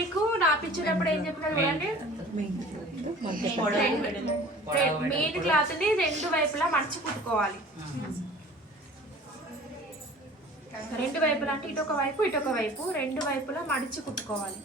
మీకు నాపించేటప్పుడు ఏం చెప్పినా చూడండి, మెయిన్ క్లాత్ ని రెండు వైపులా మడిచి కుట్టుకోవాలి. రెండు వైపులా అంటే ఇటొక వైపు ఇటొక వైపు, రెండు వైపులా మడిచి కుట్టుకోవాలి.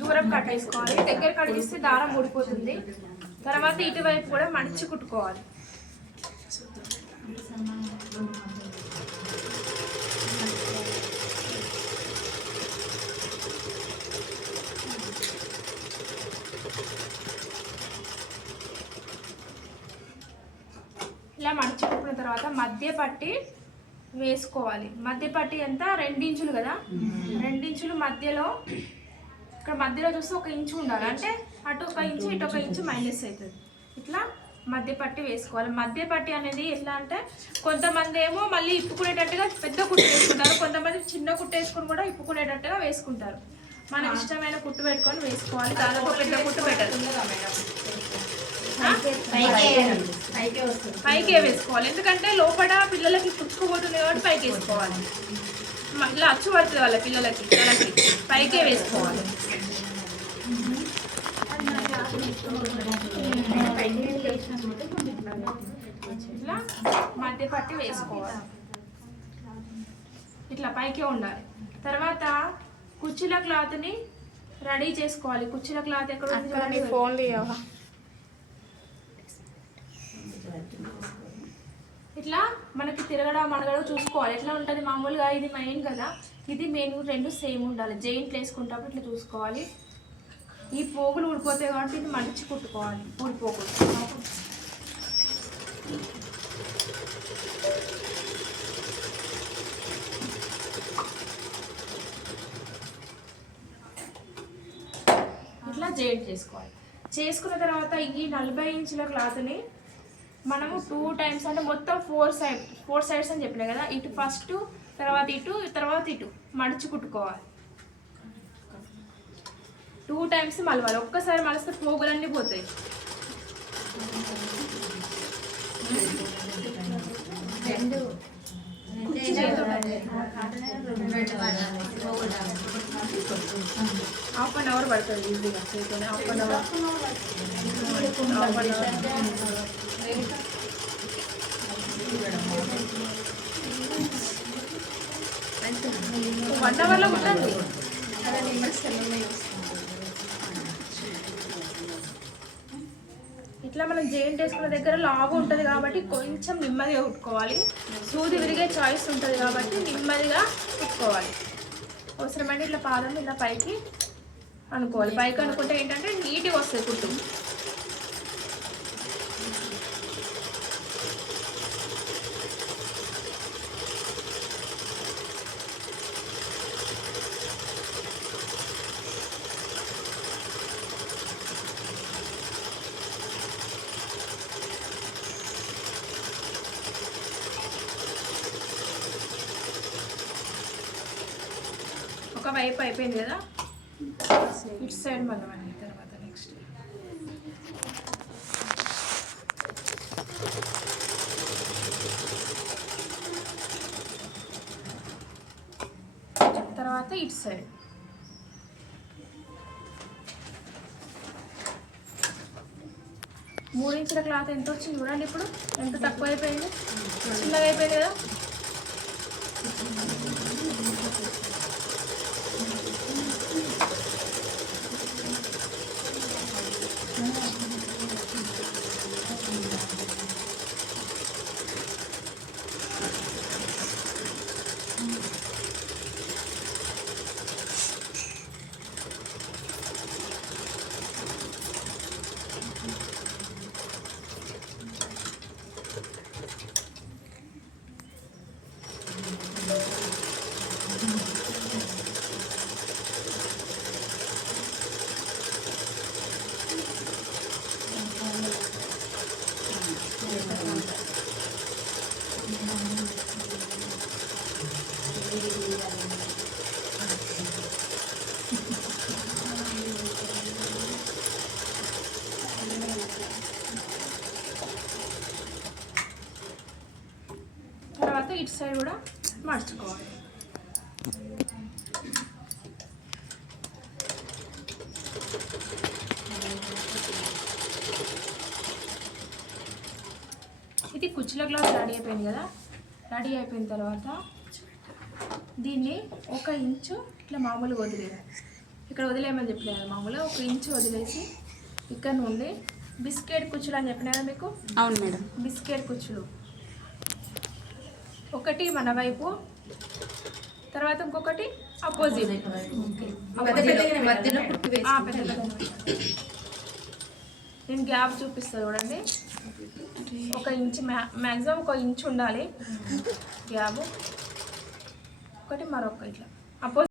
దూరం కట్టేసుకోవాలి. దగ్గర కడిగిస్తే దారం ఊడిపోతుంది. తర్వాత ఇటువైపు కూడా మడిచి కుట్టుకోవాలి. ఇలా మడిచి కుట్టిన తర్వాత మధ్య పట్టి వేసుకోవాలి. మధ్య పట్టి ఎంత 2 ఇంచులు కదా, 2 ఇంచులు మధ్యలో, ఇక్కడ మధ్యలో చూస్తే 1 ఇంచు ఉండాలి. అంటే అటు 1 ఇంచు ఇటు 1 ఇంచు మైనస్ అవుతుంది. ఇట్లా మధ్య పట్టి వేసుకోవాలి. మధ్య పట్టి అనేది ఎట్లా అంటే కొంతమంది ఏమో మళ్ళీ ఇప్పుకునేటట్టుగా పెద్ద కుట్టు వేసుకుంటారు, కొంతమంది చిన్న కుట్టు వేసుకుని కూడా ఇప్పుకునేటట్టుగా వేసుకుంటారు. మనకి ఇష్టమైన కుట్టు పెట్టుకొని వేసుకోవాలి. దాదాపు పెద్ద కుట్టు పెట్టదు, పైకే వేసుకోవాలి. ఎందుకంటే లోపల పిల్లలకి పుచ్చుకోబోతుంది కాబట్టి పైకి వేసుకోవాలి. ఇలా అచ్చు పడుతుంది వాళ్ళ పిల్లలకి, పైకే వేసుకోవాలి. ఇట్లా మధ్య పట్టి వేసుకోవాలి. ఇట్లా పైకే ఉండాలి. తర్వాత కుర్చీల క్లాత్ని రెడీ చేసుకోవాలి. కుర్చీల క్లాత్ ఎక్కడ ఉంది? ఫోన్ ఇట్లా మనకి తిరగడం మనగడం చూసుకోవాలి. ఎట్లా ఉంటుంది మామూలుగా ఇది మెయిన్ కదా, ఇది మెయిన్, రెండు సేమ్ ఉండాలి. జెయింట్లు వేసుకుంటాము ఇట్లా చూసుకోవాలి. ఈ పోగులు ఊడిపోతాయి కాబట్టి ఇది మడిచి కుట్టుకోవాలి, ఊడిపోకూడదు. ఇట్లా జెయింట్ చేసుకోవాలి. చేసుకున్న తర్వాత ఈ 40 ఇంచుల క్లాత్ని మనము 2 టైమ్స్, అంటే మొత్తం 4 సైడ్స్ అని చెప్పినా కదా, ఇటు ఫస్ట్, తర్వాత ఇటు, తర్వాత ఇటు మడిచి కుట్టుకోవాలి. 2 టైమ్స్ మలవాలి. ఒక్కసారి మలిస్తే పోగులన్నీ పోతాయి. హాఫ్ అన్ అవర్ పడుతుంది ఈజీగా, హాఫ్ అన్ అవర్. 1 అవర్లో కుట్టండి. ఇట్లా మనం జెయింట్ వేసుకున్న దగ్గర లావు ఉంటుంది కాబట్టి కొంచెం నెమ్మదిగా కుట్టుకోవాలి. సూది విరిగే చాయిస్ ఉంటుంది కాబట్టి నెమ్మదిగా కుట్టుకోవాలి. అవసరమంటే ఇట్లా పాదం ఇలా పైకి అనుకోవాలి. పైకి అనుకుంటే ఏంటంటే నీట్గా వస్తుంది కుట్టు. ఒక వైపు అయిపోయింది కదా, ఇటు సైడ్ మనం తర్వాత నెక్స్ట్ తర్వాత ఇటు సైడ్. మూడు ఇంచుల క్లాత్ ఎంత వచ్చింది చూడండి. ఇప్పుడు ఎంత తక్కువ అయిపోయింది, చిన్నగా అయిపోయింది కదా. సైడ్ కూడా మడుచుకోవాలి. ఇది కుచ్చుల గ్లాస్ రెడీ అయిపోయింది కదా. రెడీ అయిపోయిన తర్వాత దీన్ని 1 ఇంచు ఇట్లా మామూలుగా వదిలేదు, ఇక్కడ వదిలేయమని చెప్పిన కదా, మామూలుగా 1 ఇంచు వదిలేసి ఇక్కడ నుండి బిస్కెట్ కుచ్చులు అని చెప్పిన కదా మీకు. అవును మేడం. బిస్కెట్ కుచ్చులు ఒకటి మన వైపు, తర్వాత ఇంకొకటి అపోజిట్. నేను గ్యాప్ చూపిస్తాను చూడండి. 1 ఇంచు మ్యాక్సిమం 1 ఇంచు ఉండాలి గ్యాప్. ఒకటి మరొక ఇట్లా అపోజిట్.